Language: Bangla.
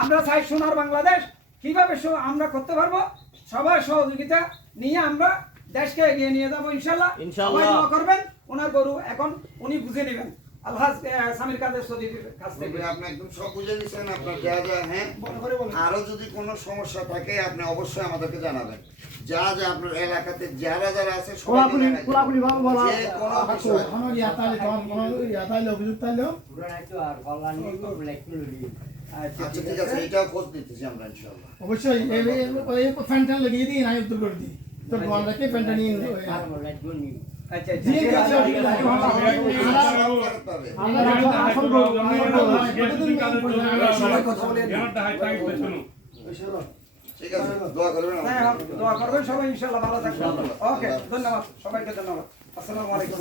আমরা চাই সোনার বাংলাদেশ কিভাবে আমরা করতে পারবো সবার সহযোগিতা নিয়ে আমরা দেশকে এগিয়ে নিয়ে যাবো ইনশাআল্লাহ। সবাই দোয়া করবেন। ওনার গরু এখন উনি বুঝে নেবেন আলহাজ সামির কাদের সদীর কাছ থেকে। আপনি একদম সব বুঝে দিচ্ছেন আপনার যা যা। হ্যাঁ, আরো যদি কোনো সমস্যা থাকে আপনি অবশ্যই আমাদেরকে জানাবেন। যা যা আপনার এলাকাতে যারা যারা আছে সবাই পুরাপুরি ভাবে বলা যে কোনো বিষয় আমার ইয়াতালে তোমার কোনো ইয়াতালে অভিযোগ তাইলো আচ্ছা ঠিক আছে, এটাও খোঁজ নিতেছি আমরা ইনশাআল্লাহ। অবশ্যই এই ফ্যানটা লাগিয়ে দিই না উত্তর করে দিই তো দোয়ান রাখে ফ্যানটা নিয়ে আচ্ছা জি কাছে সবাই কথা বলেন। ঠিক আছে, দোয়া করবেন। হ্যাঁ, দোয়া করবেন সবাই ইনশাআল্লাহ ভালো থাকবেন। ওকে, ধন্যবাদ সবাইকে, ধন্যবাদ। আসসালামু আলাইকুম।